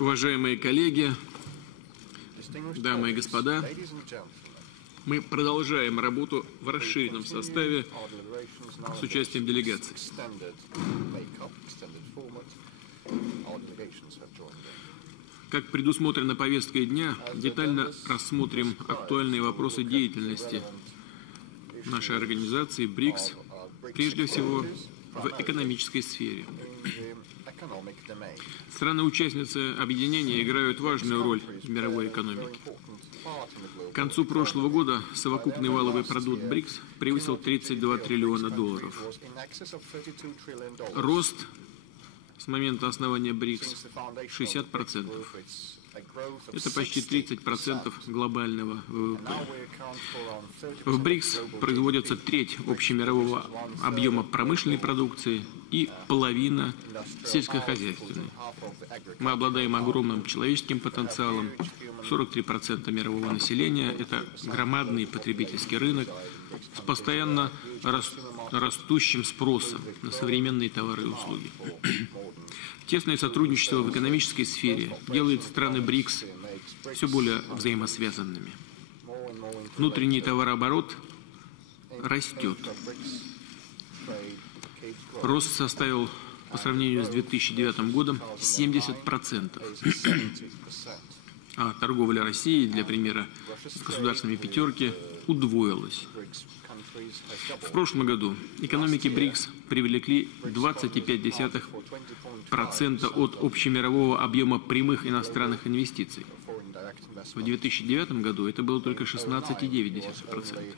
Уважаемые коллеги, дамы и господа, мы продолжаем работу в расширенном составе с участием делегаций. Как предусмотрено повесткой дня, детально рассмотрим актуальные вопросы деятельности нашей организации БРИКС, прежде всего в экономической сфере. Страны-участницы объединения играют важную роль в мировой экономике. К концу прошлого года совокупный валовый продукт БРИКС превысил 32 триллиона долларов. Рост с момента основания БРИКС 60%. Это почти 30% глобального ВВП. В БРИКС производится треть общемирового объема промышленной продукции и половина сельскохозяйственной. Мы обладаем огромным человеческим потенциалом. 43% мирового населения – это громадный потребительский рынок с постоянно растущим спросом на современные товары и услуги. Тесное сотрудничество в экономической сфере делает страны БРИКС все более взаимосвязанными. Внутренний товарооборот растет. Рост составил по сравнению с 2009 годом 70%. А торговля России, для примера, с государственными пятерки удвоилась. В прошлом году экономики БРИКС привлекли 25% от общемирового объема прямых иностранных инвестиций. В 2009 году это было только 16,9%.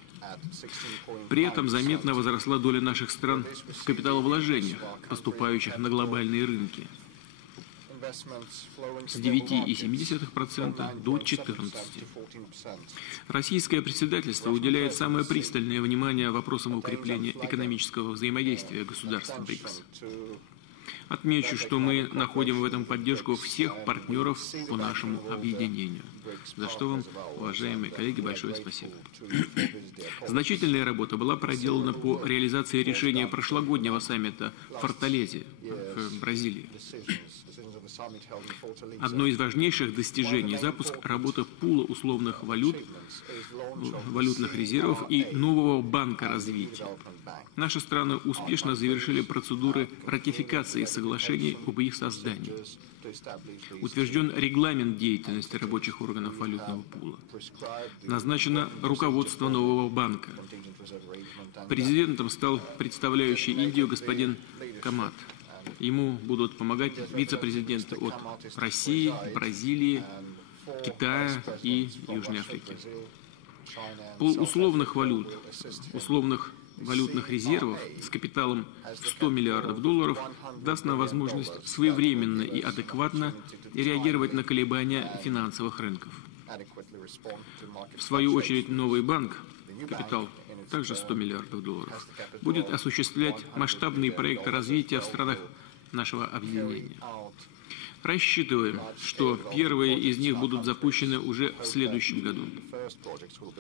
При этом заметно возросла доля наших стран в капиталовложениях, поступающих на глобальные рынки, с 9,7% до 14%. Российское председательство уделяет самое пристальное внимание вопросам укрепления экономического взаимодействия государств БРИКС. Отмечу, что мы находим в этом поддержку всех партнеров по нашему объединению, за что вам, уважаемые коллеги, большое спасибо. Значительная работа была проделана по реализации решения прошлогоднего саммита в Форталезе, в Бразилии. Одно из важнейших достижений – запуск работы пула условных валют, валютных резервов и нового банка развития. Наши страны успешно завершили процедуры ратификации соглашений об их создании. Утвержден регламент деятельности рабочих органов валютного пула. Назначено руководство нового банка. Президентом стал представляющий Индию господин Камат. Ему будут помогать вице-президенты от России, Бразилии, Китая и Южной Африки. Пул условных валют, условных валютных резервов с капиталом в 100 миллиардов долларов даст нам возможность своевременно и адекватно реагировать на колебания финансовых рынков. В свою очередь, новый банк, капитал также 100 миллиардов долларов, будет осуществлять масштабные проекты развития в странах нашего объединения. Рассчитываем, что первые из них будут запущены уже в следующем году.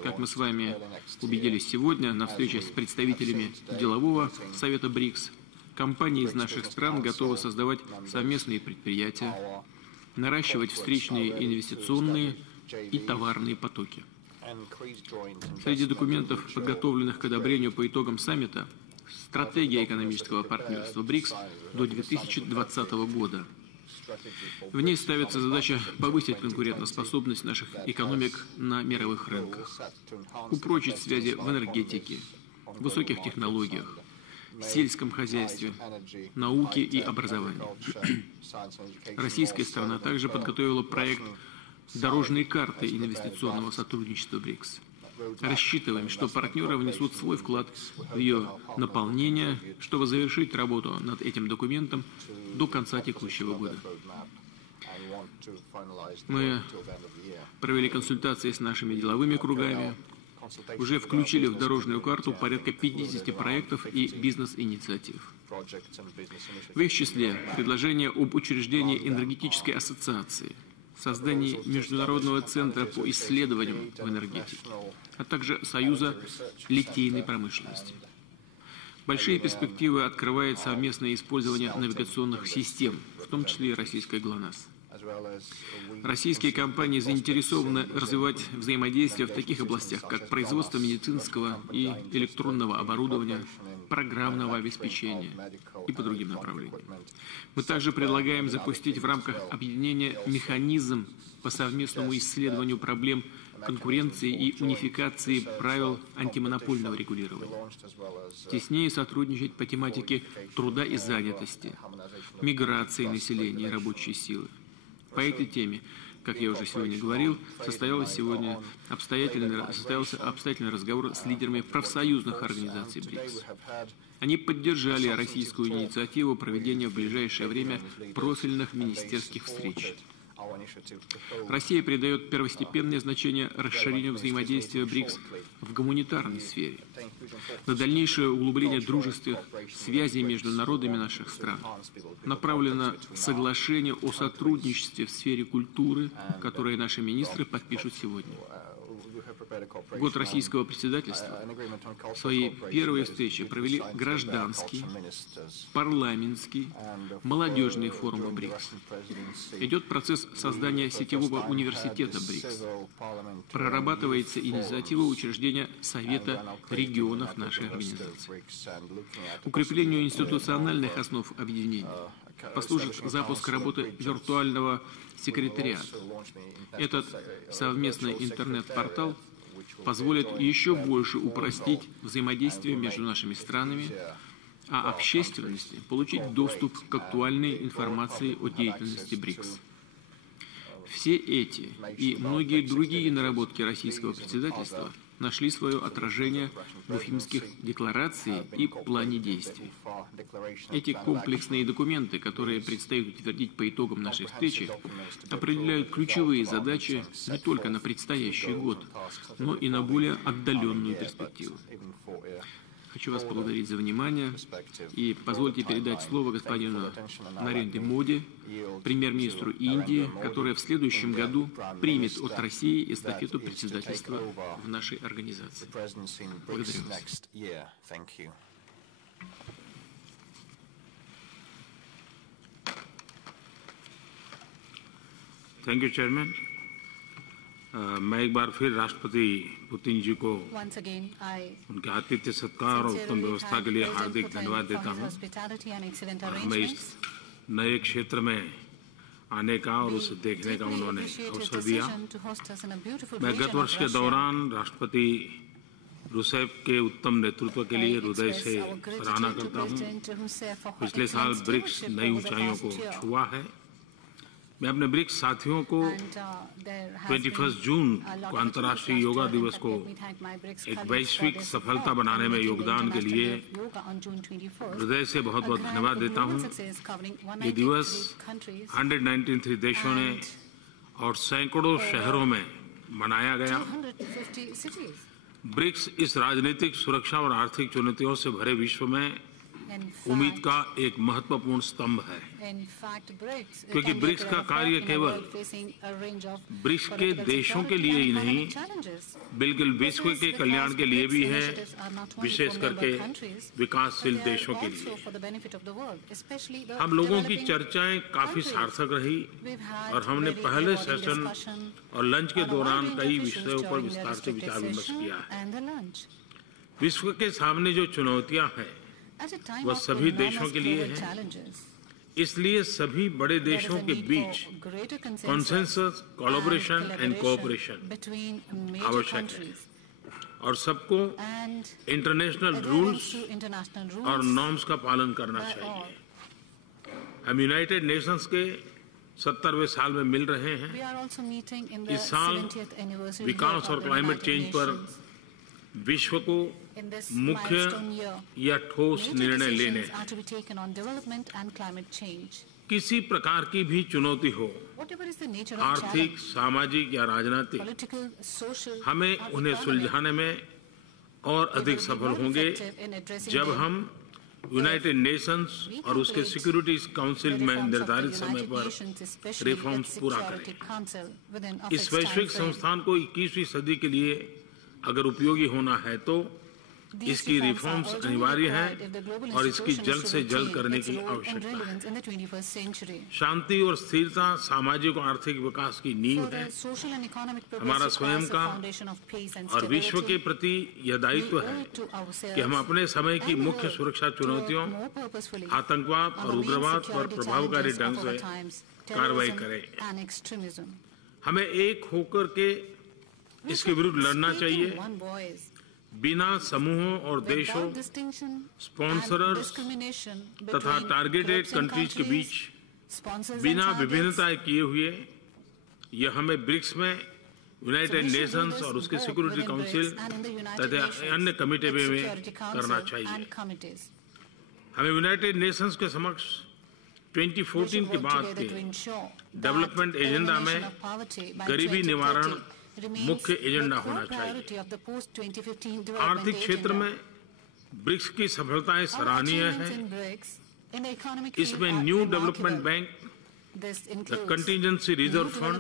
Как мы с вами убедились сегодня на встрече с представителями делового совета БРИКС, компании из наших стран готовы создавать совместные предприятия, наращивать встречные инвестиционные и товарные потоки. Среди документов, подготовленных к одобрению по итогам саммита, стратегия экономического партнерства БРИКС до 2020 года. В ней ставится задача повысить конкурентоспособность наших экономик на мировых рынках, упрочить связи в энергетике, высоких технологиях, сельском хозяйстве, науке и образовании. Российская сторона также подготовила проект дорожной карты инвестиционного сотрудничества БРИКС. Рассчитываем, что партнеры внесут свой вклад в ее наполнение, чтобы завершить работу над этим документом до конца текущего года. Мы провели консультации с нашими деловыми кругами, уже включили в дорожную карту порядка 50 проектов и бизнес-инициатив. В их числе предложение об учреждении энергетической ассоциации, создании Международного центра по исследованиям в энергетике, а также Союза литейной промышленности. Большие перспективы открывает совместное использование навигационных систем, в том числе и российской ГЛОНАСС. Российские компании заинтересованы развивать взаимодействие в таких областях, как производство медицинского и электронного оборудования, программного обеспечения и по другим направлениям. Мы также предлагаем запустить в рамках объединения механизм по совместному исследованию проблем конкуренции и унификации правил антимонопольного регулирования. Теснее сотрудничать по тематике труда и занятости, миграции населения и рабочей силы. По этой теме, как я уже сегодня говорил, состоялся обстоятельный разговор с лидерами профсоюзных организаций БРИКС. Они поддержали российскую инициативу проведения в ближайшее время профильных министерских встреч. Россия придает первостепенное значение расширению взаимодействия БРИКС в гуманитарной сфере, на дальнейшее углубление дружественных связей между народами наших стран. Направлено соглашение о сотрудничестве в сфере культуры, которое наши министры подпишут сегодня. Год российского председательства в своей первой встрече провели гражданский, парламентский, молодежные форумы БРИКС. Идет процесс создания сетевого университета БРИКС. Прорабатывается инициатива учреждения Совета регионов нашей организации. Укреплению институциональных основ объединения послужит запуск работы виртуального секретариата. Этот совместный интернет-портал позволит еще больше упростить взаимодействие между нашими странами, а общественности получить доступ к актуальной информации о деятельности БРИКС. Все эти и многие другие наработки российского председательства нашли свое отражение в Уфимских декларациях и плане действий. Эти комплексные документы, которые предстоит утвердить по итогам нашей встречи, определяют ключевые задачи не только на предстоящий год, но и на более отдаленную перспективу. Хочу вас поблагодарить за внимание и позвольте передать слово господину Нарендре Моди, премьер-министру Индии, которая в следующем году примет от России эстафету председательства в нашей организации. Благодарю вас. Thank you, Chairman. मैं एक बार फिर राष्ट्रपति पुतिन जी को उनके आतिथ्य सत्कार और उत्तम व्यवस्था के लिए हार्दिक धन्यवाद देता हूं। हमें इस नए क्षेत्र में आने का और उसे देखने का उन्होंने अवसर दिया। मैं गत वर्ष के दौरान राष्ट्रपति रूसेफ के उत्तम नेतृत्व के लिए हृदय से सराहना करता हूं। पिछले साल ब्रिक्स नई ऊंचाइयों को छुआ है। मैं अपने ब्रिक्स साथियों को 21 जून को अंतर्राष्ट्रीय योगा दिवस को एक वैश्विक सफलता बनाने में योगदान के लिए हृदय से बहुत बहुत धन्यवाद देता हूं। ये दिवस 193 देशों ने और सैकड़ों शहरों में मनाया गया। ब्रिक्स इस राजनीतिक, सुरक्षा और आर्थिक चुनौतियों से भरे विश्व में उम्मीद का एक महत्वपूर्ण स्तंभ है, क्योंकि ब्रिक्स का कार्य केवल ब्रिक्स के देशों के लिए ही नहीं बल्कि विश्व के कल्याण के लिए भी है, विशेष करके विकासशील देशों के लिए। हम लोगों की चर्चाएं काफी सार्थक रही और हमने पहले सेशन और लंच के दौरान कई विषयों पर विस्तार से विचार विमर्श किया है। विश्व के सामने जो चुनौतियां हैं वह सभी देशों के लिए है, इसलिए सभी बड़े देशों के बीच कंसेंसस, कोलैबोरेशन एंड कोऑपरेशन आवश्यक है और सबको इंटरनेशनल रूल्स और नॉर्म्स का पालन करना चाहिए। हम यूनाइटेड नेशंस के 70वें साल में मिल रहे हैं। इस साल विकास और क्लाइमेट चेंज पर विश्व को मुख्य या ठोस निर्णय लेने हैं। किसी प्रकार की भी चुनौती हो, आर्थिक, सामाजिक या राजनीतिक, हमें उन्हें सुलझाने में और अधिक सफल होंगे जब हम यूनाइटेड नेशंस और उसके सिक्योरिटी काउंसिल में निर्धारित समय पर रिफॉर्म्स पूरा करें। इस वैश्विक संस्थान को 21वीं सदी के लिए अगर उपयोगी होना है तो इसकी रिफॉर्म्स अनिवार्य हैं और इसकी जल्द से जल्द करने की आवश्यकता है। शांति और स्थिरता सामाजिक और आर्थिक विकास की नींव है। हमारा स्वयं का और विश्व के प्रति यह दायित्व है कि हम अपने समय की मुख्य सुरक्षा चुनौतियों, आतंकवाद और उग्रवाद पर प्रभावकारी ढंग से कार्रवाई करें। हमें एक होकर के इसके विरुद्ध लड़ना चाहिए, बिना समूहों और देशों, स्पॉन्सरर्स तथा टारगेटेड कंट्रीज के बीच बिना विभिन्नता किए हुए। यह हमें ब्रिक्स में, यूनाइटेड नेशंस और उसके सिक्योरिटी काउंसिल तथा अन्य कमेटी में करना चाहिए। हमें यूनाइटेड नेशंस के समक्ष 2014 के बाद के डेवलपमेंट एजेंडा में गरीबी निवारण मुख्य एजेंडा होना चाहिए। आर्थिक क्षेत्र में ब्रिक्स की सफलताएं सराहनीय हैं। इसमें new development bank, the contingency reserve fund,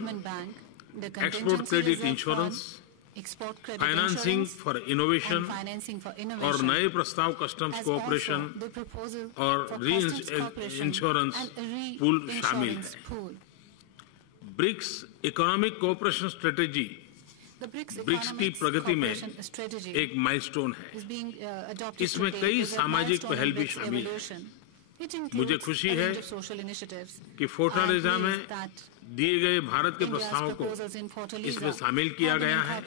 export credit insurance, financing for innovation और नए प्रस्ताव कस्टम्स कोऑपरेशन और री इंश्योरेंस पूल शामिल है। BRICS economic cooperation strategy BRICS की प्रगति में एक माइलस्टोन है। इसमें कई सामाजिक पहल भी शामिल हैं। मुझे खुशी है कि फोर्टालेज़ा में दिए गए भारत के प्रस्ताव को इसमें शामिल किया गया है।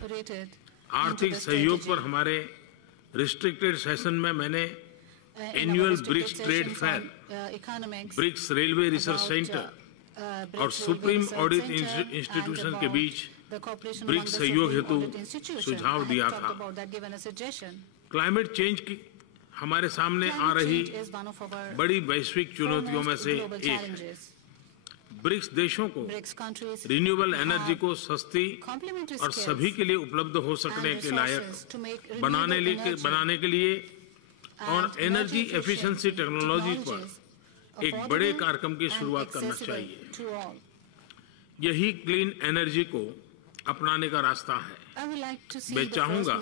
आर्थिक सहयोग पर हमारे रिस्ट्रिक्टेड सेशन में मैंने annual BRICS trade fair, BRICS railway research centre और सुप्रीम ऑडिट इंस्टीट्यूशन के बीच ब्रिक्स सहयोग हेतु सुझाव दिया था। क्लाइमेट चेंज की हमारे सामने आ रही बड़ी वैश्विक चुनौतियों में से एक है। ब्रिक्स देशों को रिन्यूएबल एनर्जी को सस्ती और सभी के लिए उपलब्ध हो सकने के लायक बनाने के लिए और एनर्जी एफिशिएंसी टेक्नोलॉजी पर एक बड़े कार्यक्रम की शुरुआत करना चाहिए। यही क्लीन एनर्जी को अपनाने का रास्ता है। मैं चाहूंगा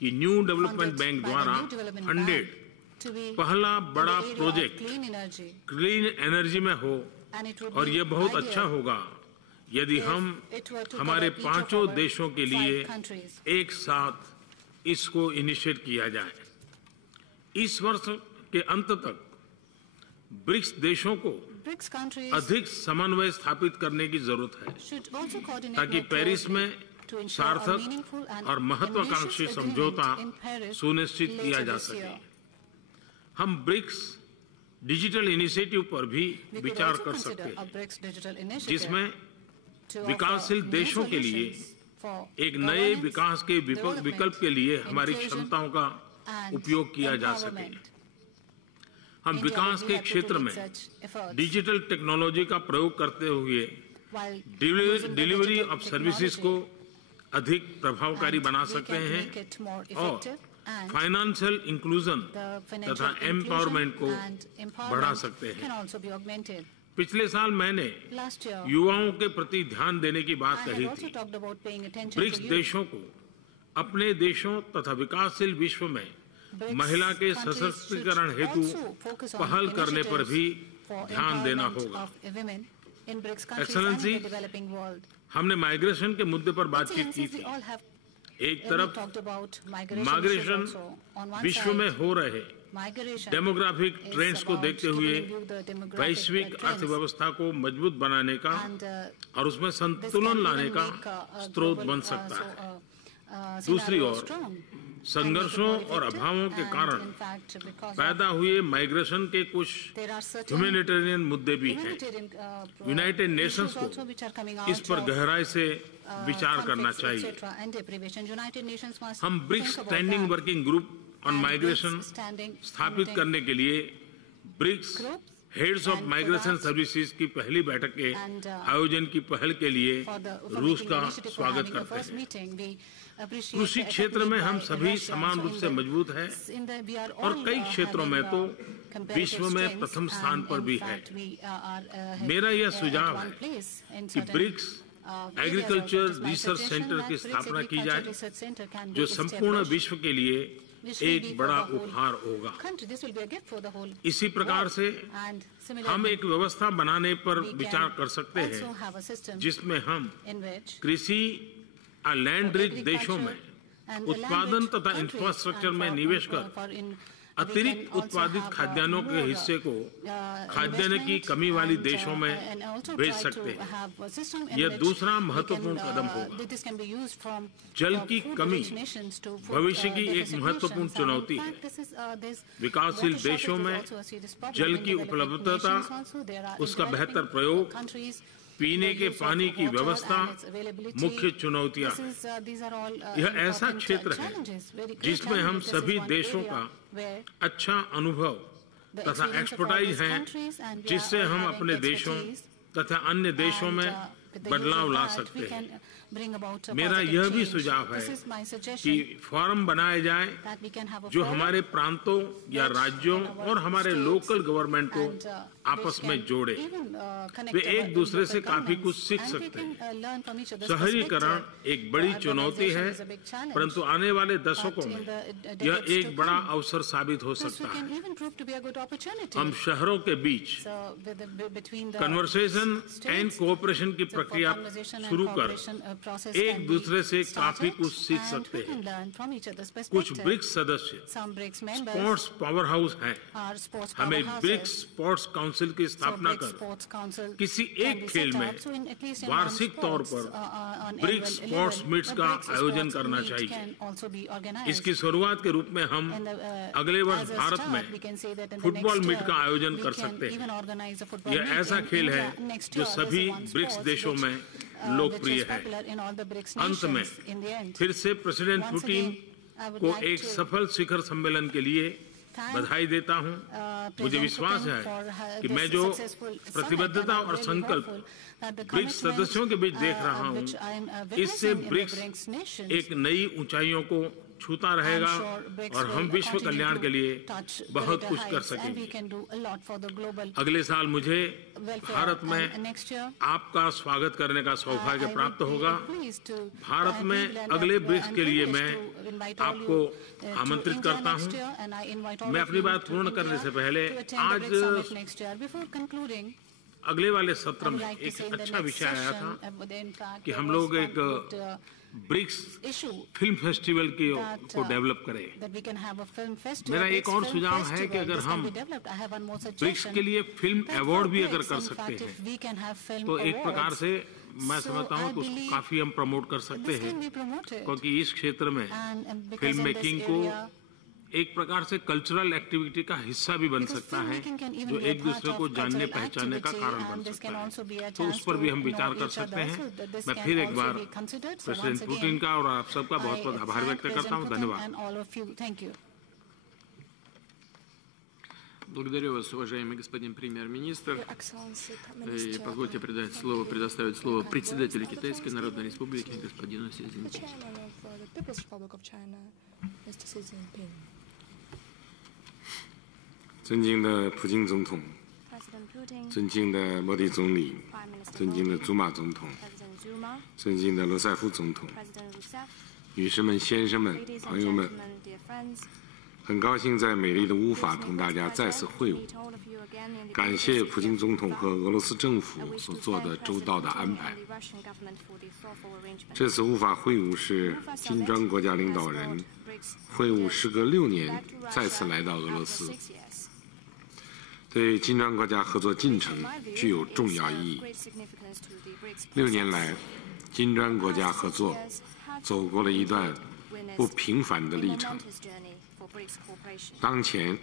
कि न्यू डेवलपमेंट बैंक द्वारा फंडेड पहला बड़ा प्रोजेक्ट क्लीन एनर्जी में हो और यह बहुत अच्छा होगा यदि हम हमारे पांचों देशों के लिए एक साथ इसको इनिशिएट किया जाए। इस वर्ष के अंत तक ब्रिक्स देशों को अधिक समन्वय स्थापित करने की जरूरत है ताकि पेरिस में सार्थक और महत्वाकांक्षी समझौता सुनिश्चित किया जा सके। हम ब्रिक्स डिजिटल इनिशिएटिव पर भी विचार कर सकते हैं, जिसमें विकासशील देशों के लिए एक नए विकास के विकल्प के लिए हमारी क्षमताओं का उपयोग किया जा सके। हम विकास के क्षेत्र में डिजिटल टेक्नोलॉजी का प्रयोग करते हुए डिलीवरी ऑफ सर्विसेज को अधिक प्रभावकारी बना सकते हैं और फाइनेंशियल इंक्लूजन तथा एम्पावरमेंट को बढ़ा सकते हैं। पिछले साल मैंने युवाओं के प्रति ध्यान देने की बात कही थी। ब्रिक्स देशों को अपने देशों तथा विकासशील विश्व में महिला के सशक्तिकरण हेतु पहल करने पर भी ध्यान देना होगा। एक्सेलेंसी, हमने माइग्रेशन के मुद्दे पर बातचीत की थी। एक तरफ माइग्रेशन विश्व में हो रहे डेमोग्राफिक ट्रेंड्स को देखते हुए वैश्विक अर्थव्यवस्था को मजबूत बनाने का और उसमें संतुलन लाने का स्रोत बन सकता है। दूसरी ओर संघर्षों और अभावों के कारण पैदा हुए माइग्रेशन के कुछ ह्यूमैनिटेरियन मुद्दे भी हैं। यूनाइटेड नेशंस को इस पर गहराई से विचार करना चाहिए। हम BRICS standing working group on migration स्थापित करने के लिए BRICS heads of migration services की पहली बैठक के आयोजन की पहल के लिए रूस का स्वागत करते हैं। कृषि क्षेत्र में हम सभी समान रूप से मजबूत हैं और कई क्षेत्रों में तो विश्व में प्रथम स्थान पर भी है। मेरा यह सुझाव है कि ब्रिक्स एग्रीकल्चर रिसर्च सेंटर की स्थापना की जाए, जो संपूर्ण विश्व के लिए एक बड़ा उपहार होगा। इसी प्रकार से हम एक व्यवस्था बनाने पर विचार कर सकते हैं जिसमें हम कृषि और लैंड रिच देशों में उत्पादन तथा इंफ्रास्ट्रक्चर में निवेश कर अतिरिक्त उत्पादित खाद्यान्नों के हिस्से को खाद्यान्न की कमी वाली देशों में भेज सकते हैं। यह दूसरा महत्वपूर्ण कदम होगा। जल की कमी भविष्य की एक महत्वपूर्ण चुनौती है। विकासशील देशों में जल की उपलब्धता, उसका बेहतर प्रयोग, पीने के पानी की व्यवस्था मुख्य चुनौतियां हैं। यह ऐसा क्षेत्र है जिसमें हम सभी देशों का अच्छा अनुभव तथा एक्सपर्टाइज है, जिससे हम अपने देशों तथा अन्य देशों में बदलाव ला सकते हैं। मेरा यह भी सुझाव है कि फोरम बनाए जाए जो हमारे प्रांतों या राज्यों और हमारे लोकल गवर्नमेंट को आपस में जोड़े। वे एक दूसरे से काफी कुछ सीख सकते हैं। शहरीकरण एक बड़ी चुनौती है, परंतु आने वाले दशकों में यह एक बड़ा अवसर साबित हो सकता है। हम शहरों के बीच कन्वर्सेशन एंड कोऑपरेशन की प्रक्रिया शुरू कर एक दूसरे से काफी कुछ सीख सकते हैं। कुछ ब्रिक्स सदस्य स्पोर्ट्स पावर हाउस हैं। हमें ब्रिक्स स्पोर्ट्स काउंसिल की स्थापना कर किसी एक खेल में वार्षिक तौर पर ब्रिक्स स्पोर्ट्स मीट्स का आयोजन करना चाहिए। इसकी शुरुआत के रूप में हम अगले वर्ष भारत में फुटबॉल मीट का आयोजन कर सकते हैं। यह ऐसा खेल है जो सभी ब्रिक्स देशों में लोकप्रिय है। अंत में फिर से प्रेसिडेंट पुतिन को एक सफल शिखर सम्मेलन के लिए बधाई देता हूं। मुझे विश्वास है कि मैं जो प्रतिबद्धता और संकल्प ब्रिक्स सदस्यों के बीच देख रहा हूं, इससे ब्रिक्स एक नई ऊंचाइयों को छूता रहेगा और हम विश्व कल्याण के लिए बहुत कुछ कर सकेंगे। अगले साल मुझे भारत में आपका स्वागत करने का सौभाग्य प्राप्त होगा। भारत में अगले ब्रिक्स के लिए मैं आपको आमंत्रित करता हूं। मैं अपनी बात पूर्ण करने से पहले आज अगले वाले सत्र में एक अच्छा विषय आया था कि हम लोग एक ब्रिक्स फिल्म फेस्टिवल को डेवलप करें। मेरा एक और सुझाव है कि अगर हम ब्रिक्स के लिए फिल्म अवार्ड भी अगर कर सकते हैं तो एक प्रकार से मैं समझता हूँ कि उसको काफी हम प्रमोट कर सकते हैं, क्योंकि इस क्षेत्र में फिल्म मेकिंग को एक प्रकार से कल्चरल एक्टिविटी का हिस्सा भी बन सकता है, जो एक दूसरे को जानने पहचानने का कारण बन सकता है। तो उस पर भी हम विचार कर सकते हैं। मैं फिर एक बार प्रेसिडेंट पुतिन का और आप सबका बहुत बहुत आभार व्यक्त करता हूँ। धन्यवाद। Благодарю вас, уважаемый господин премьер-министр. И позвольте предоставить слово председателю Китайской Народной Республики господину Си Цзиньпину. 尊敬的普京总统，尊敬的莫迪总理，尊敬的祖马总统，尊敬的罗塞夫总统，女士们、先生们、朋友们，很高兴在美丽的乌法同大家再次会晤。感谢普京总统和俄罗斯政府所做的周到的安排。这次乌法会晤是金砖国家领导人会晤时隔6年再次来到俄罗斯，对金砖国家合作进程具有重要意义。6年来，金砖国家合作走过了一段不平凡的历程。当前，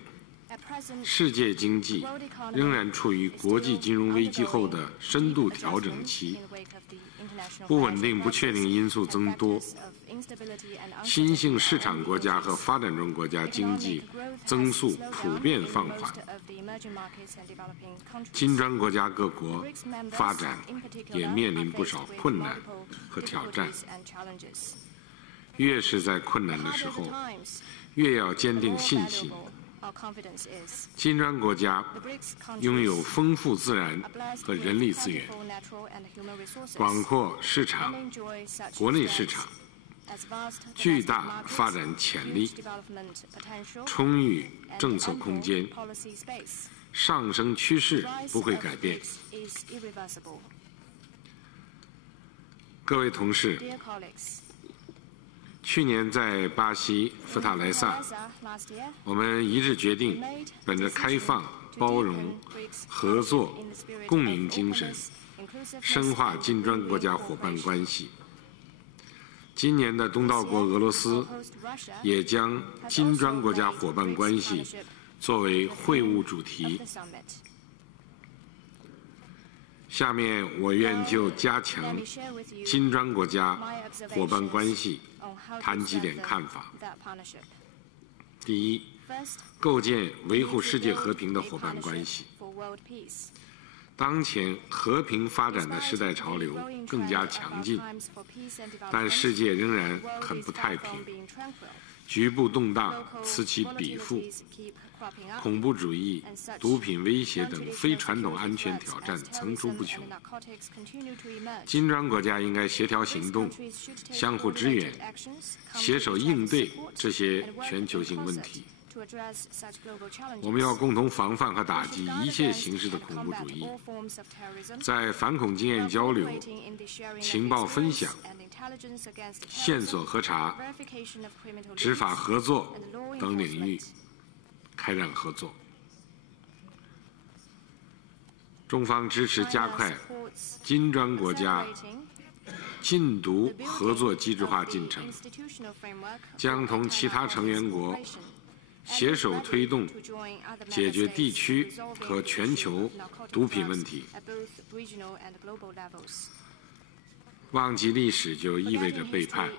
世界经济仍然处于国际金融危机后的深度调整期，不稳定、不确定因素增多，新兴市场国家和发展中国家经济增速普遍放缓，金砖国家各国发展也面临不少困难和挑战。越是在困难的时候，越要坚定信心。金砖国家拥有丰富自然和人力资源，广阔市场、国内市场、巨大发展潜力，充裕政策空间，上升趋势不会改变。各位同事，去年在巴西福塔莱萨，我们一致决定，本着开放、包容、合作、共赢精神，深化金砖国家伙伴关系。今年的东道国俄罗斯也将金砖国家伙伴关系作为会晤主题。下面我愿就加强金砖国家伙伴关系谈几点看法。第一，构建维护世界和平的伙伴关系。当前和平发展的时代潮流更加强劲，但世界仍然很不太平，局部动荡此起彼伏，恐怖主义、毒品威胁等非传统安全挑战层出不穷。金砖国家应该协调行动，相互支援，携手应对这些全球性问题。我们要共同防范和打击一切形式的恐怖主义，在反恐经验交流、情报分享、线索核查、执法合作等领域开展合作。中方支持加快金砖国家禁毒合作机制化进程，将同其他成员国携手推动解决地区和全球毒品问题。忘记历史就意味着背叛。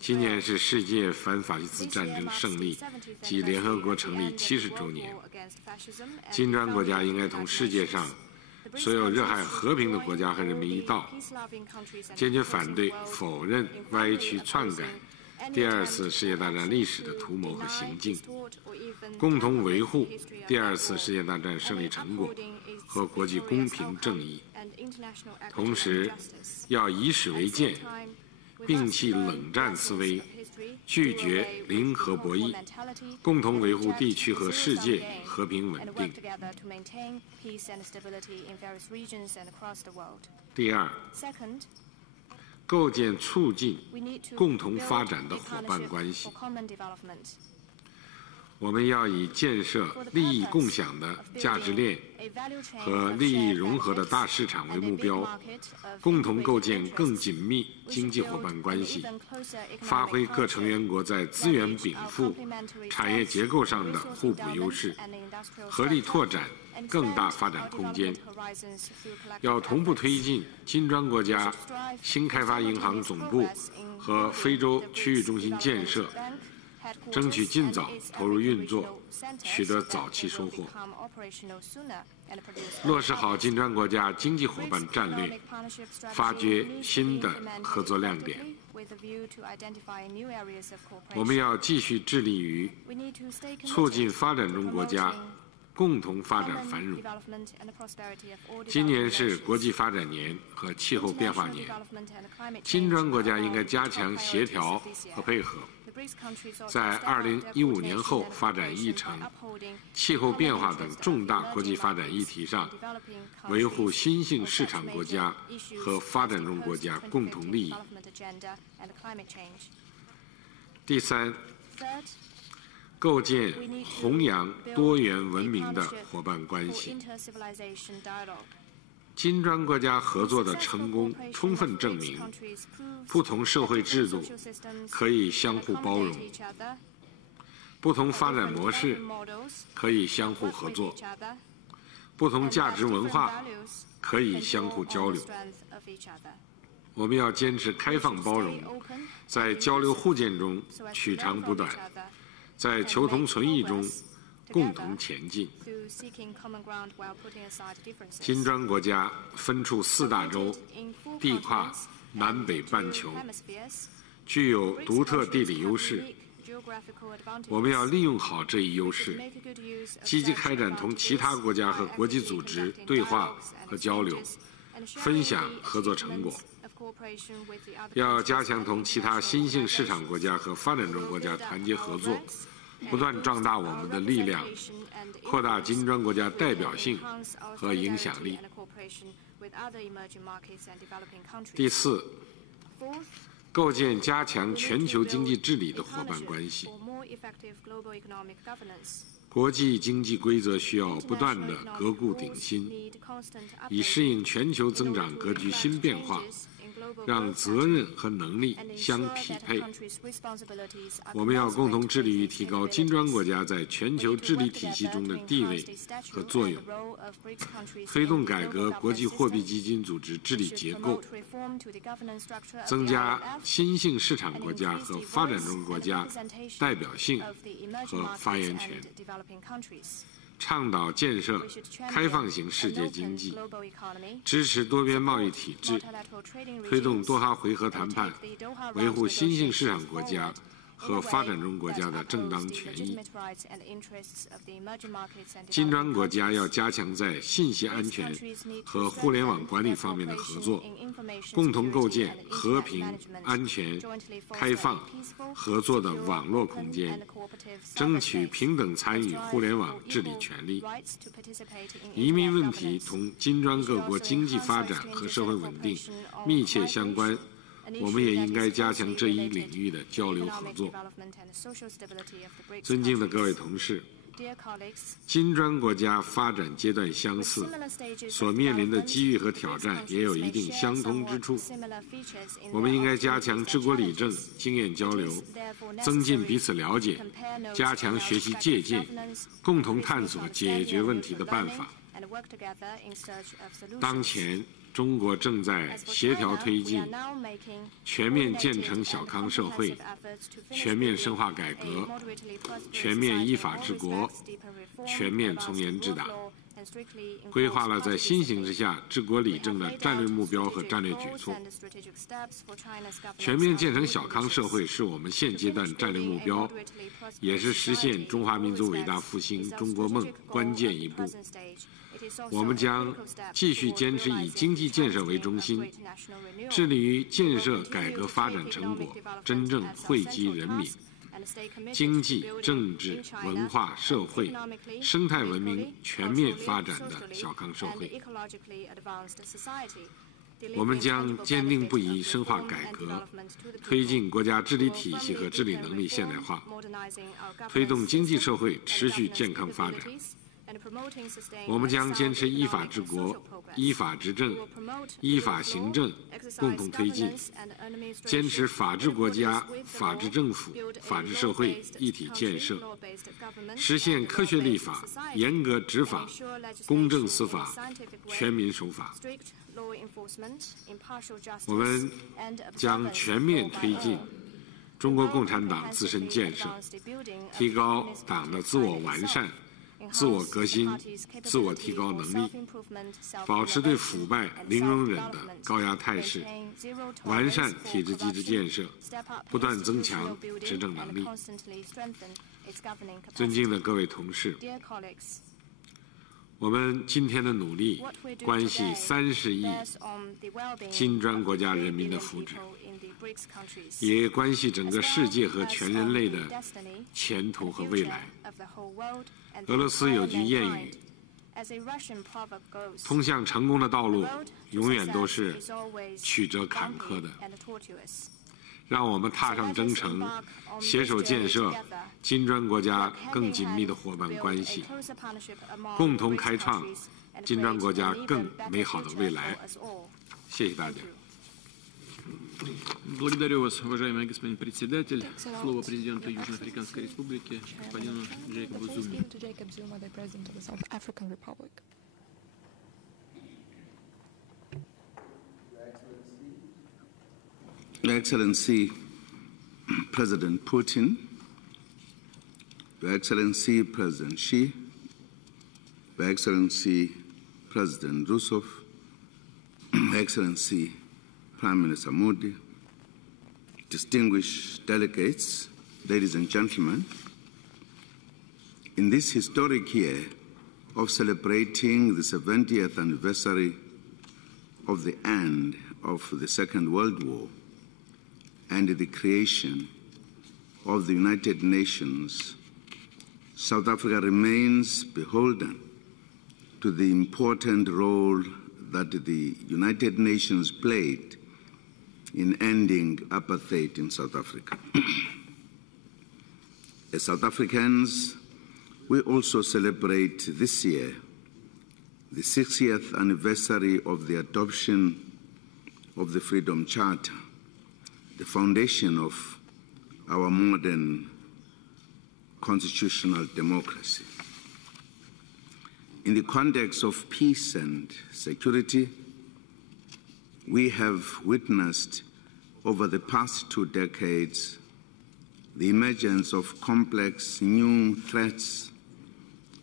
今年是世界反法西斯战争胜利及联合国成立70周年。金砖国家应该同世界上所有热爱和平的国家和人民一道，坚决反对、否认、歪曲、篡改第二次世界大战历史的图谋和行径，共同维护第二次世界大战胜利成果和国际公平正义。同时，要以史为鉴，摒弃冷战思维，拒绝零和博弈，共同维护地区和世界和平稳定。第二，构建促进共同发展的伙伴关系。我们要以建设利益共享的价值链和利益融合的大市场为目标，共同构建更紧密经济伙伴关系，发挥各成员国在资源禀赋、产业结构上的互补优势，合力拓展更大发展空间。要同步推进金砖国家新开发银行总部和非洲区域中心建设，争取尽早投入运作，取得早期收获。落实好金砖国家经济伙伴战略，发掘新的合作亮点。我们要继续致力于促进发展中国家共同发展繁荣。今年是国际发展年和气候变化年，金砖国家应该加强协调和配合，在2015年后发展议程、气候变化等重大国际发展议题上，维护新兴市场国家和发展中国家共同利益。第三，构建弘扬多元文明的伙伴关系。金砖国家合作的成功充分证明，不同社会制度可以相互包容，不同发展模式可以相互合作，不同价值文化可以相互交流。我们要坚持开放包容，在交流互鉴中取长补短，在求同存异中共同前进。金砖国家分处4大洲，地跨南北半球，具有独特地理优势。我们要利用好这一优势，积极开展同其他国家和国际组织对话和交流，分享合作成果。要加强同其他新兴市场国家和发展中国家团结合作，不断壮大我们的力量，扩大金砖国家代表性和影响力。第四，构建加强全球经济治理的伙伴关系。国际经济规则需要不断地革故鼎新，以适应全球增长格局新变化，让责任和能力相匹配。我们要共同致力于提高金砖国家在全球治理体系中的地位和作用，推动改革国际货币基金组织治理结构，增加新兴市场国家和发展中国家代表性和发言权，倡导建设开放型世界经济，支持多边贸易体制，推动多哈回合谈判，维护新兴市场国家和发展中国家的正当权益。金砖国家要加强在信息安全和互联网管理方面的合作，共同构建和平、安全、开放、合作的网络空间，争取平等参与互联网治理权利。移民问题同金砖各国经济发展和社会稳定密切相关，我们也应该加强这一领域的交流合作。尊敬的各位同事，金砖国家发展阶段相似，所面临的机遇和挑战也有一定相通之处。我们应该加强治国理政、经验交流，增进彼此了解，加强学习借鉴，共同探索解决问题的办法。当前，中国正在协调推进全面建成小康社会、全面深化改革、全面依法治国、全面从严治党，规划了在新形势下治国理政的战略目标和战略举措。全面建成小康社会是我们现阶段战略目标，也是实现中华民族伟大复兴中国梦关键一步。我们将继续坚持以经济建设为中心，致力于建设改革发展成果真正惠及人民，经济、政治、文化、社会、生态文明全面发展的小康社会。我们将坚定不移深化改革，推进国家治理体系和治理能力现代化，推动经济社会持续健康发展。我们将坚持依法治国、依法执政、依法行政，共同推进，坚持法治国家、法治政府、法治社会一体建设，实现科学立法、严格执法、公正司法、全民守法。我们将全面推进中国共产党自身建设，提高党的自我完善、自我革新、自我提高能力，保持对腐败零容忍的高压态势，完善体制机制建设，不断增强执政能力。尊敬的各位同事，我们今天的努力关系30亿金砖国家人民的福祉，也关系整个世界和全人类的前途和未来。俄罗斯有句谚语：通向成功的道路永远都是曲折坎坷的。让我们踏上征程，携手建设金砖国家更紧密的伙伴关系，共同开创金砖国家更美好的未来。谢谢大家。Благодарю вас, уважаемый господин председатель. Слово президенту Южноафриканской Республики, господину Джейкобу Зуме. Your Excellency, President Putin, Your Excellency, President Xi, Your Excellency, President Rousseff, Your Excellency, Prime Minister Modi, distinguished delegates, ladies and gentlemen, in this historic year of celebrating the 70th anniversary of the end of the Second World War and the creation of the United Nations, South Africa remains beholden to the important role that the United Nations played in ending apartheid in South Africa. As South Africans, we also celebrate this year the 60th anniversary of the adoption of the Freedom Charter, the foundation of our modern constitutional democracy. In the context of peace and security, we have witnessed over the past 2 decades the emergence of complex new threats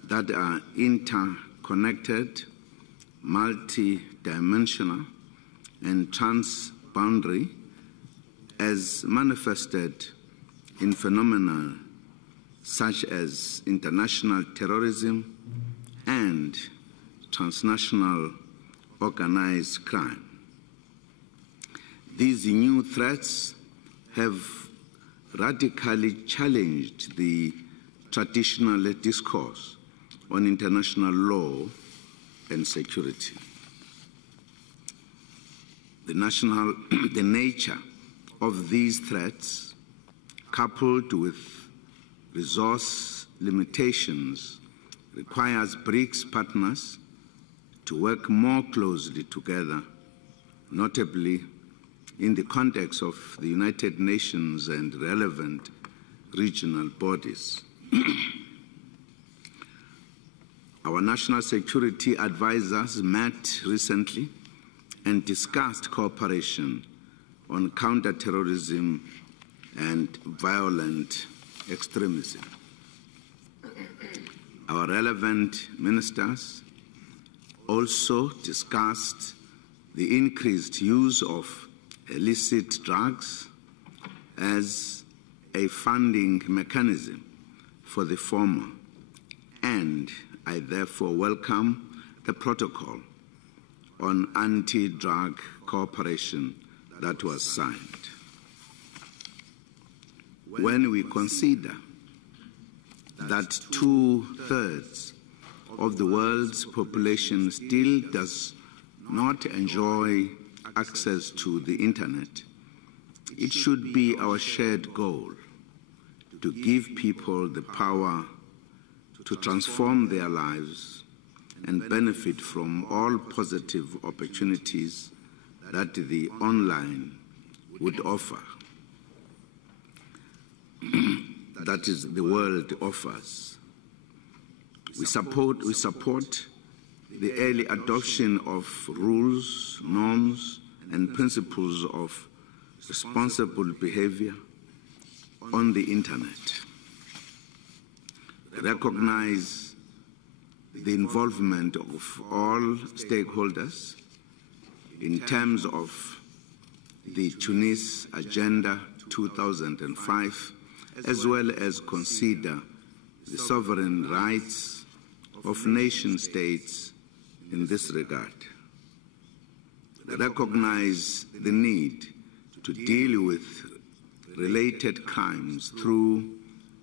that are interconnected, multi-dimensional, and transboundary, as manifested in phenomena such as international terrorism and transnational organized crime. These new threats have radically challenged the traditional discourse on international law and security. The nature of these threats, coupled with resource limitations, requires BRICS partners to work more closely together, notably in the context of the United Nations and relevant regional bodies. Our national security advisors met recently and discussed cooperation on counterterrorism and violent extremism. Our relevant ministers also discussed the increased use of illicit drugs as a funding mechanism for the former, and I therefore welcome the protocol on anti-drug cooperation that was signed. When we consider that 2/3 of the world's population still does not enjoy access to the internet, it should be our shared goal to give people the power to transform their lives and benefit from all positive opportunities that the online would offer. That is, the world offers. We support the early adoption of rules, norms, and principles of responsible behavior on the internet. Recognize the involvement of all stakeholders in terms of the Tunis Agenda 2005, as well as consider the sovereign rights of nation states in this regard. Recognize the need to deal with related crimes through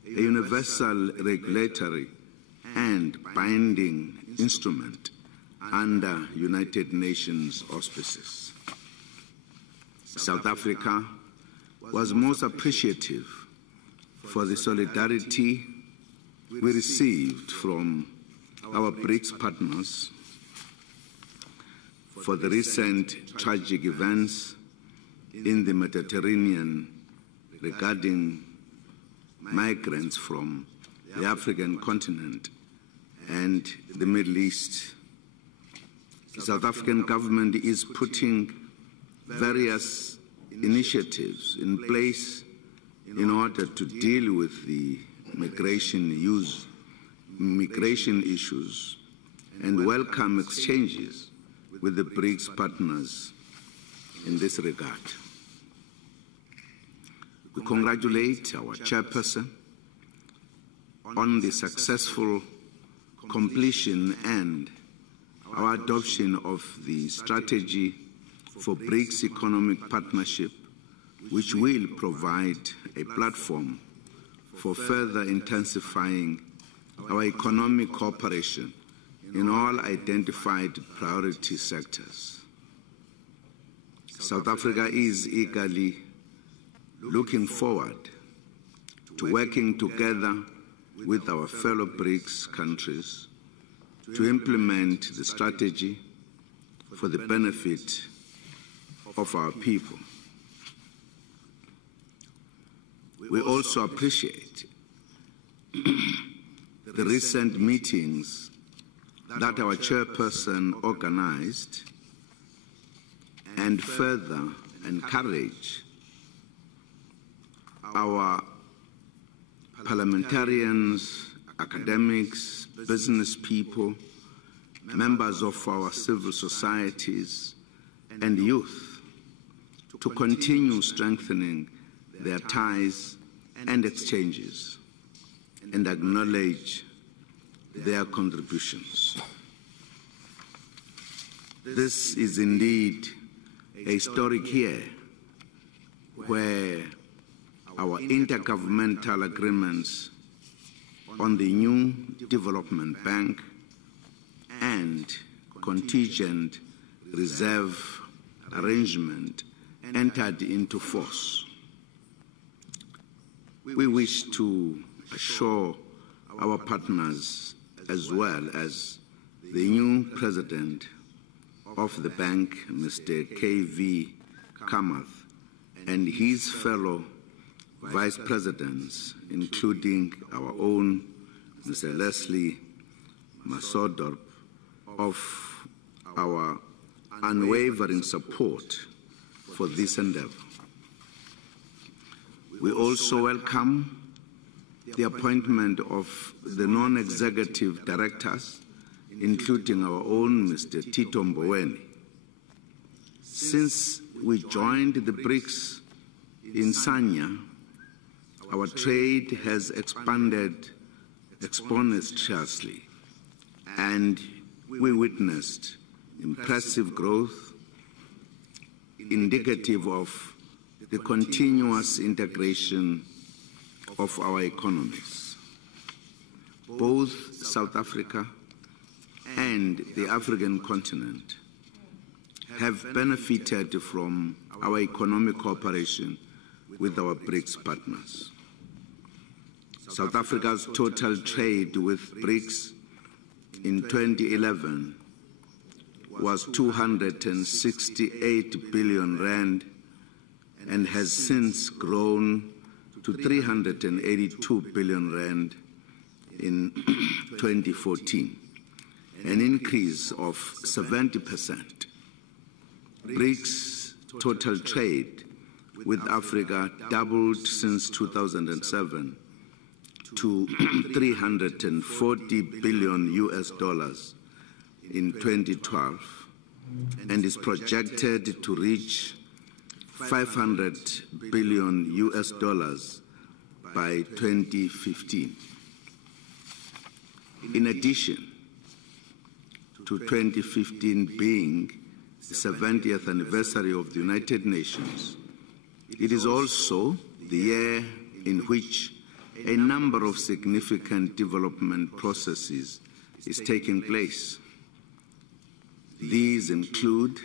a universal regulatory and binding instrument under United Nations auspices. South Africa was most appreciative for the solidarity we received from our BRICS partners for the recent tragic events in the Mediterranean regarding migrants from the African continent and the Middle East. The South African government is putting various initiatives in place in order to deal with the migration issues and welcome exchanges with the BRICS partners in this regard. We congratulate our chairperson on the successful completion and our adoption of the strategy for BRICS Economic Partnership, which will provide a platform for further intensifying our economic cooperation in all identified priority sectors. South Africa is eagerly looking forward to working together with our fellow BRICS countries to implement the strategy for the benefit of our people. We also appreciate the recent meetings that our chairperson organized and further encourage our parliamentarians, academics, business people, members of our civil societies, and youth to continue strengthening their ties and exchanges and acknowledge their contributions. This is indeed a historic year where our intergovernmental agreements on the new development bank and contingent reserve arrangement entered into force. We wish to assure our partners, as well as the new president of the bank, Mr. K.V. Kamath, and his fellow vice presidents, including our own Mr. Leslie Masodorp, of our unwavering support for this endeavor. We also welcome the appointment of the non-executive directors, including our own Mr. Tito Mboweni. Since we joined the BRICS in Sanya, our trade has expanded exponentially, and we witnessed impressive growth indicative of the continuous integration of our economies. Both South Africa and the African continent have benefited from our economic cooperation with our BRICS partners. South Africa's total trade with BRICS in 2011 was 268 billion rand and has since grown to 382 billion rand in 2014, an increase of 70%. BRICS total trade with Africa doubled since 2007 to 340 billion US dollars in 2012 and is projected to reach 500 billion US dollars by 2015. In addition to 2015 being the 70th anniversary of the United Nations, it is also the year in which a number of significant development processes is taking place. These include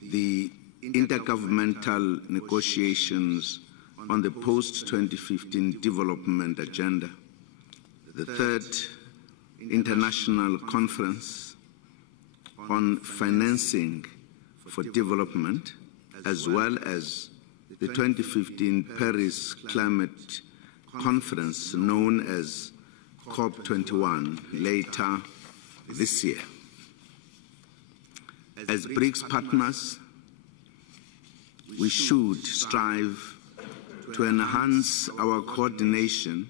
the intergovernmental negotiations on the post-2015 development agenda, the third international conference on financing for development, as well as the 2015 Paris Climate Conference known as COP21 later this year. As BRICS partners, we should strive to enhance our coordination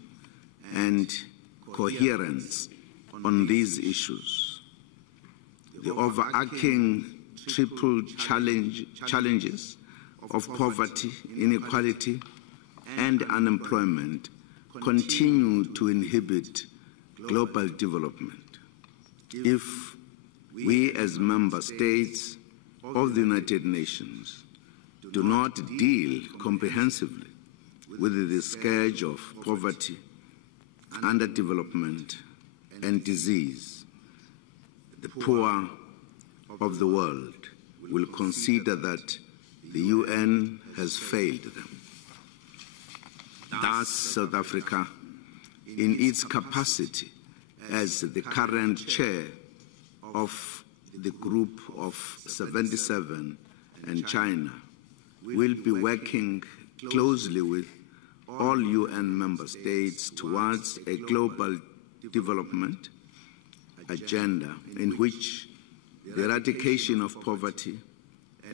and coherence on these issues. The overarching triple challenges of poverty, inequality, and unemployment continue to inhibit global development. If we as member states of the United Nations do not deal comprehensively with the scourge of poverty, underdevelopment, and disease, the poor of the world will consider that the UN has failed them. Thus, South Africa, in its capacity as the current chair of the Group of 77 and China, will be working closely with all UN member states towards a global development agenda in which the eradication of poverty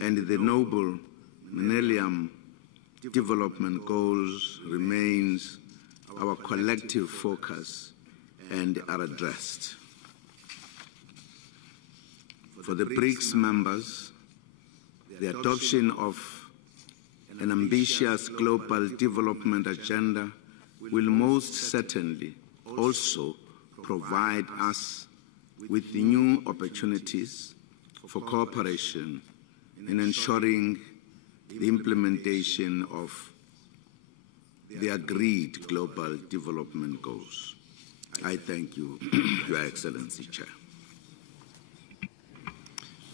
and the Noble Millennium Development Goals remains our collective focus and are addressed. For the BRICS members, the adoption of an ambitious global development agenda will most certainly also provide us with new opportunities for cooperation in ensuring the implementation of the agreed global development goals. I thank you, Your Excellency, Chair.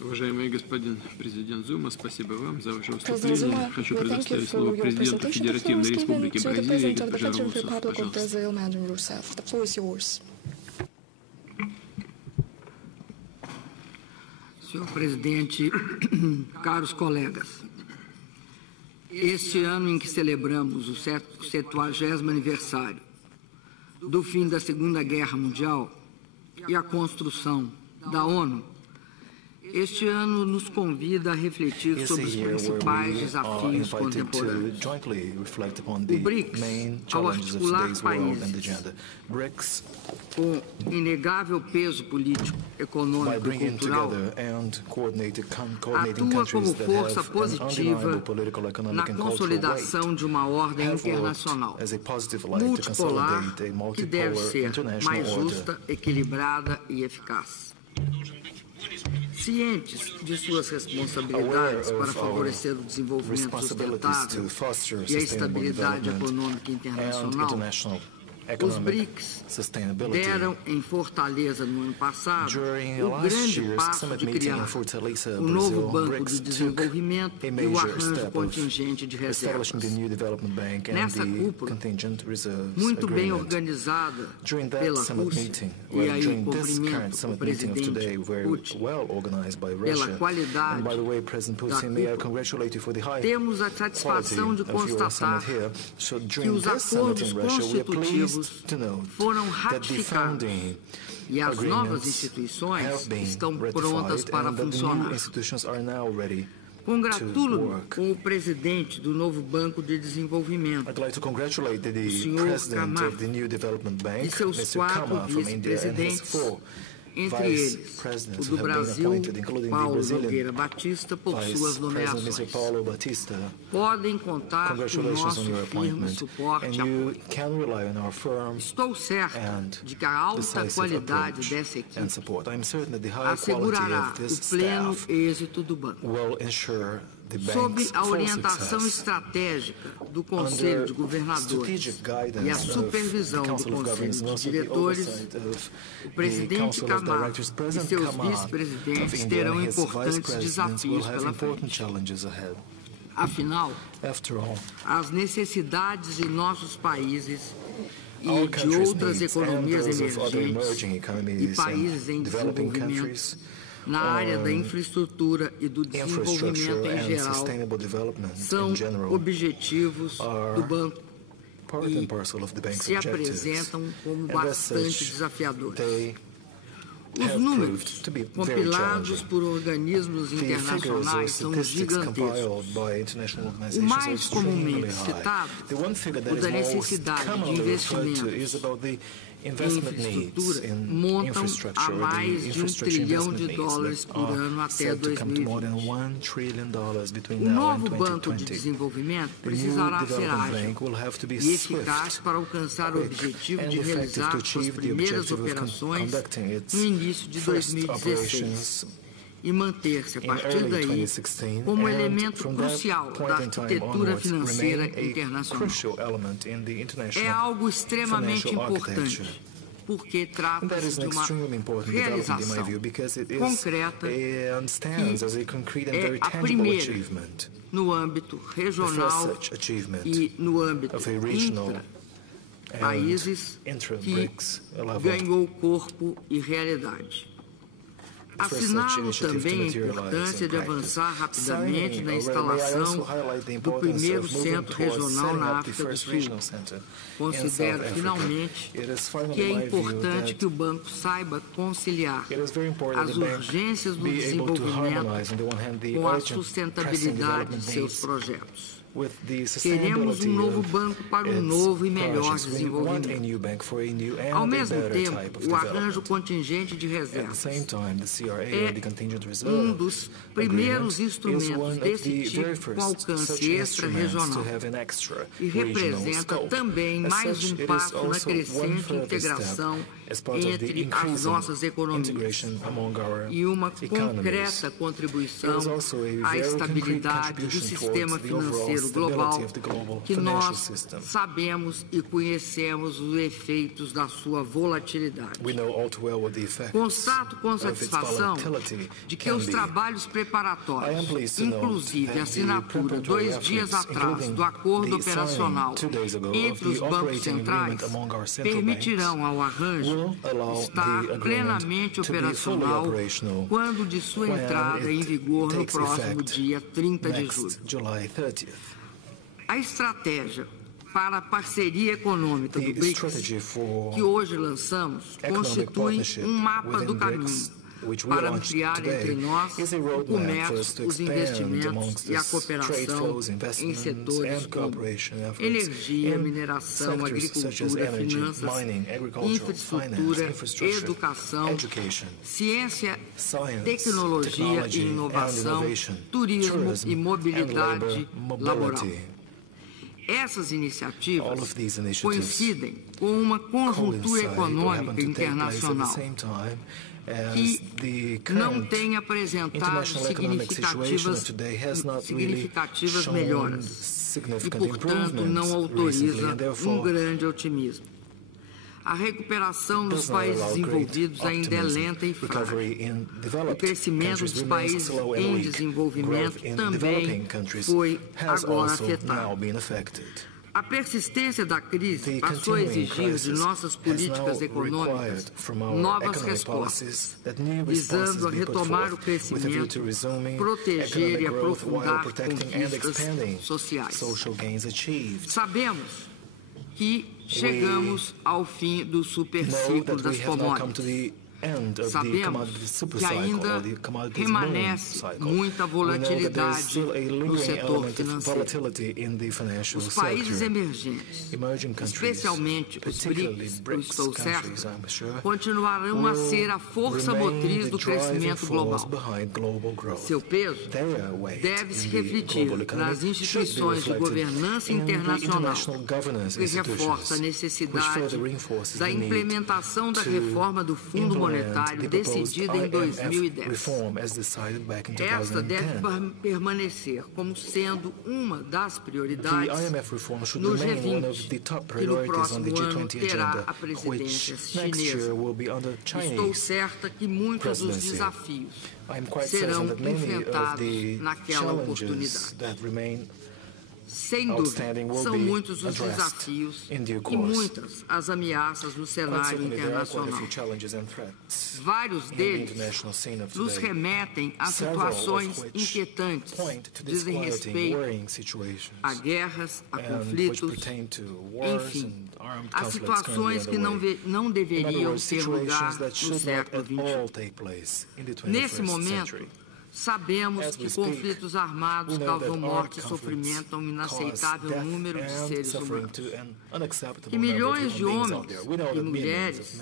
Уважаемый господин президент Зума, спасибо вам за ваше выступление. Хочу предоставить слово президенту Федеративной Республики Бразилии, госпоже Роусов. Пожалуйста. Senhor presidente, caros colegas, este ano em que celebramos o 70º aniversário do fim da Segunda Guerra Mundial e a construção da ONU, este ano nos convida a refletir sobre os principais desafios contemporâneos. O BRICS, ao articular países com inegável peso político, econômico e cultural, atua como força positiva na consolidação de uma ordem internacional multipolar que deve ser mais justa, equilibrada e eficaz. Cientes de suas responsabilidades para favorecer o desenvolvimento sustentável e a estabilidade econômica internacional, os BRICS deram em Fortaleza no ano passado o grande passo de criar o novo Banco de Desenvolvimento e o arranjo contingente de reservas. Nessa cúpula, muito bem organizada pela Rússia, e aí o cumprimento do presidente Putin pela qualidade da cúpula, temos a satisfação de constatar que os acordos constitutivos foram ratificados e as novas instituições estão prontas para funcionar. Congratulo-me com o presidente do novo Banco de Desenvolvimento, o senhor Camargo, e seus 4 vice-presidentes, entre eles o do Brasil, Paulo Nogueira Batista, por suas nomeações. Podem contar com o nosso firme suporte e apoio. Estou certo de que a alta qualidade dessa equipe assegurará o pleno êxito do banco. Sob a orientação estratégica do Conselho de Governadores e a supervisão do Conselho de Diretores, o presidente Camargo e seus vice-presidentes terão importantes desafios pela frente. Afinal, as necessidades de nossos países e de outras economias emergentes e países em desenvolvimento na área da infraestrutura e do desenvolvimento em geral são objetivos do banco e se apresentam como bastante desafiadores. Os números compilados por organismos internacionais são gigantescos. O mais comumente citado, o da necessidade de investimentos em infraestrutura, montam a mais de $1 trilhão por ano até 2020. O novo Banco de Desenvolvimento precisará ser ágil e eficaz para alcançar o objetivo de realizar suas primeiras operações no início de 2016 e manter-se a partir daí como elemento crucial da arquitetura financeira internacional. É algo extremamente importante, porque trata-se de uma realização concreta que é a primeira no âmbito regional e no âmbito intra-países que ganhou corpo e realidade. Assinalo também a importância de avançar rapidamente na instalação do primeiro centro regional na África do Sul. Considero, finalmente, que é importante que o banco saiba conciliar as urgências do desenvolvimento com a sustentabilidade de seus projetos. Queremos um novo banco para um novo e melhor desenvolvimento. Ao mesmo tempo, o arranjo contingente de reservas é um dos primeiros instrumentos desse tipo com alcance extra-regional e representa também mais um passo na crescente integração entre as nossas economias e uma concreta contribuição à estabilidade do sistema financeiro global, que nós sabemos e conhecemos os efeitos da sua volatilidade. Constato com satisfação de que os trabalhos preparatórios, inclusive a assinatura 2 dias atrás do acordo operacional entre os bancos centrais, permitirão ao arranjo estar plenamente operacional quando de sua entrada em vigor no próximo dia 30 de julho. A estratégia para a parceria econômica do BRICS, que hoje lançamos, constitui um mapa do caminho para ampliar entre nós o comércio, os investimentos e a cooperação em setores como energia, mineração, agricultura, finanças, infraestrutura, educação, ciência, tecnologia e inovação, turismo e mobilidade laboral. Essas iniciativas coincidem com uma conjuntura econômica internacional que não tem apresentado significativas melhoras e, portanto, não autoriza um grande otimismo. A recuperação dos países desenvolvidos ainda é lenta e frágil. O crescimento dos países em desenvolvimento também foi agora afetado. A persistência da crise passou a exigir de nossas políticas econômicas novas respostas, visando a retomar o crescimento, proteger e aprofundar conquistas sociais. Sabemos que chegamos ao fim do superciclo das commodities. Sabemos que ainda permanece muita volatilidade no setor financeiro. Os países emergentes, especialmente os BRICS, eu estou certo, continuarão a ser a força motriz do crescimento global. Seu peso deve se refletir nas instituições de governança internacional, que reforça a necessidade da implementação da reforma do Fundo Monetário decidida em 2010. Esta deve permanecer como sendo uma das prioridades no G20, que no próximo ano terá a presidência chinesa. Estou certa que muitos dos desafios serão enfrentados naquela oportunidade. Sem dúvida, são muitos os desafios e muitas as ameaças no cenário internacional. Vários deles nos remetem a situações inquietantes, dizem respeito a guerras, a conflitos, enfim, a situações que não deveriam ter lugar no século XXI. Nesse momento, sabemos que conflitos armados causam morte e sofrimento a um inaceitável número de seres humanos. Que milhões de homens e mulheres,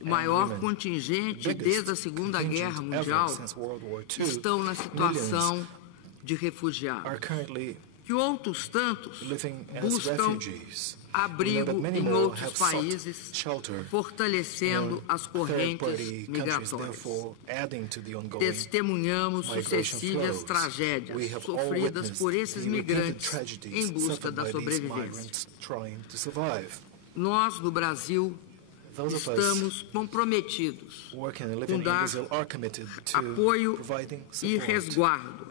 o maior contingente desde a Segunda Guerra Mundial, estão na situação de refugiados. que outros tantos buscam abrigo em outros países, fortalecendo as correntes migratórias. Testemunhamos sucessivas tragédias sofridas por esses migrantes em busca da sobrevivência. Nós, no Brasil, estamos comprometidos com dar apoio e resguardo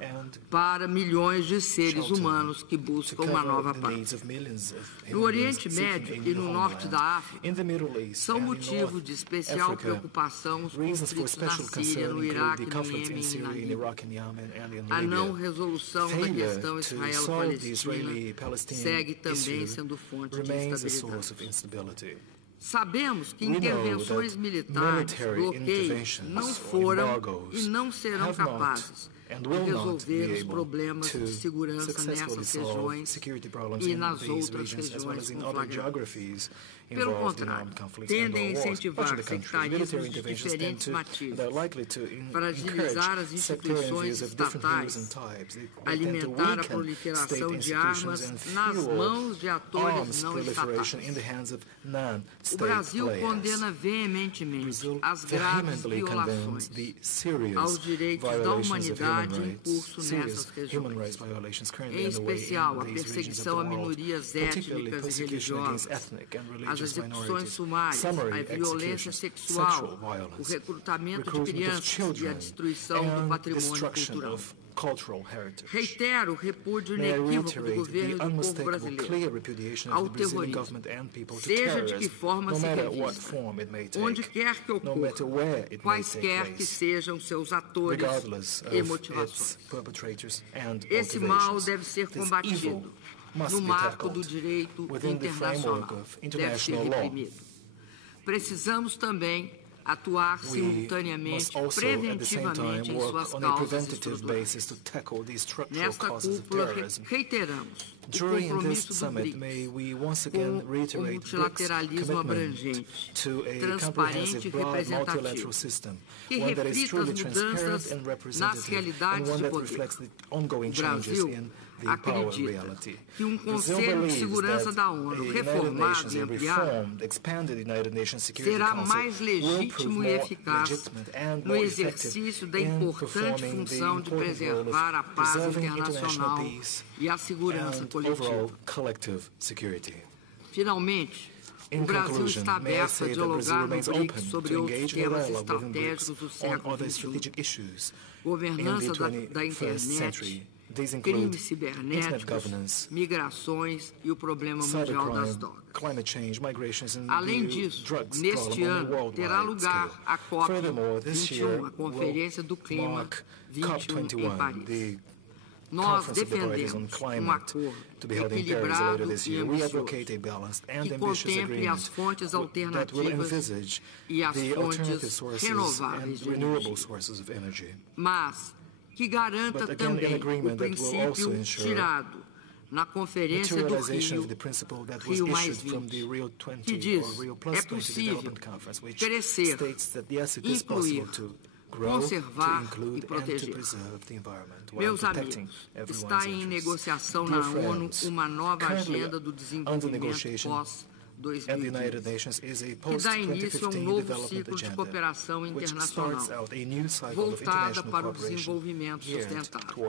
para milhões de seres humanos que buscam uma nova paz. No Oriente Médio e no norte da África, são motivo de especial preocupação os conflitos na Síria, no Iraque, no Iêmen e na Líbia. A não resolução da questão Israel-Palestina segue também sendo fonte de instabilidade. Sabemos que intervenções militares, bloqueios, não foram e não serão capazes de resolver os problemas de segurança nessas regiões e nas outras regiões conflagradas. Pelo contrário, tendem a incentivar sectarismos de diferentes matizes, fragilizar as instituições estatais, alimentar a proliferação de armas nas mãos de atores não estatais. O Brasil condena veementemente as graves violações aos direitos da humanidade em curso nessas regiões, em especial a perseguição a minorias étnicas e religiosas, as execuções sumárias, a violência sexual, o recrutamento de crianças e a destruição do patrimônio cultural. Reitero o repúdio inequívoco do governo e do povo brasileiro ao terrorismo, seja de que forma se revista, onde quer que ocorra, quaisquer que sejam seus atores e motivações. Esse mal deve ser combatido no marco do direito internacional, deve ser reprimido. Precisamos também atuar simultaneamente, preventivamente em suas causas estruturais. Nesta cúpula, reiteramos o compromisso do BRICS com o multilateralismo abrangente, transparente e representativo, que reflita as mudanças nas realidades de poder. O Brasil acredita que um Conselho de Segurança da ONU reformado e ampliado será mais legítimo e eficaz no exercício da importante função de preservar a paz internacional e a segurança coletiva. Finalmente, o Brasil está aberto a dialogar no BRICS sobre outros temas estratégicos do século XXI, governança da internet, crimes cibernéticos, migrações e o problema mundial das drogas. Além disso, neste ano terá lugar a COP21, a Conferência do Clima 21 em Paris. Nós defendemos um acordo equilibrado e ambicioso, que contemple as fontes alternativas e as fontes renováveis de energia, mas que garanta também o princípio tirado na Conferência do Rio+20, que diz: é possível crescer, incluir, conservar e proteger. Meus amigos, está em negociação na ONU uma nova agenda do desenvolvimento pós-2020, que dá início a um novo ciclo de cooperação internacional, voltada para o desenvolvimento sustentável.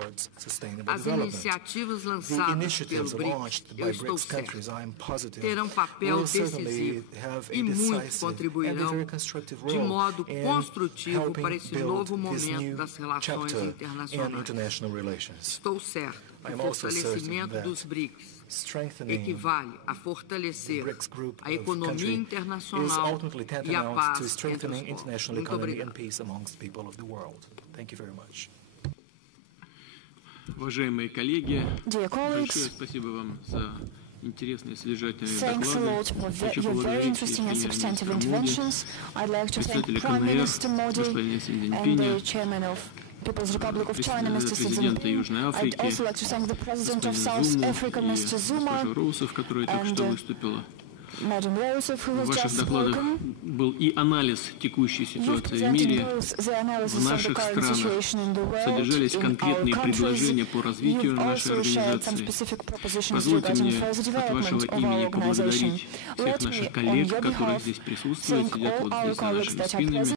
As iniciativas lançadas pelo BRICS, eu estou certo, terão papel decisivo e muito contribuirão de modo construtivo para esse novo momento das relações internacionais. Estou certo que o fortalecimento dos BRICS equivale a fortalecer a economia internacional e a paz entre os povos. Muito obrigado. Уважаемые коллеги, большое спасибо вам за интересные, содержательные доклады. Хочу поблагодарить представителя КНР, господина Си Цзиньпиня, президента Южной Африки, господина Зуму и госпожу Роусов, которая только что выступила. В ваших докладах был и анализ текущей ситуации в мире, в наших странах. Содержались конкретные предложения по развитию нашей организации. Позвольте мне от вашего имени поблагодарить всех наших коллег, которые здесь присутствуют, сидят вот здесь за нашими спинами.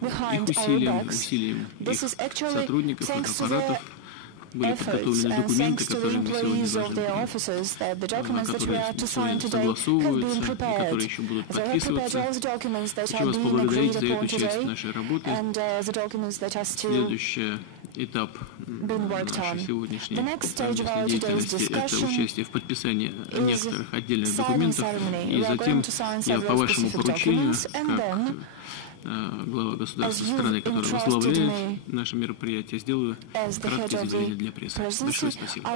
Благодаря их усилиям их сотрудников, их аппаратов, были подготовлены документы, которые мы сегодня должны, которые сегодня согласовываются, и которые еще будут подписываться. Хочу вас поблагодарить за эту часть нашей работы. Следующий этап нашей сегодняшней совместной деятельности – это участие в подписании некоторых отдельных документов. И затем я по вашему поручению, как глава государства страны, которая возглавляет наше мероприятие, сделаю краткое заявление для прессы. Большое спасибо.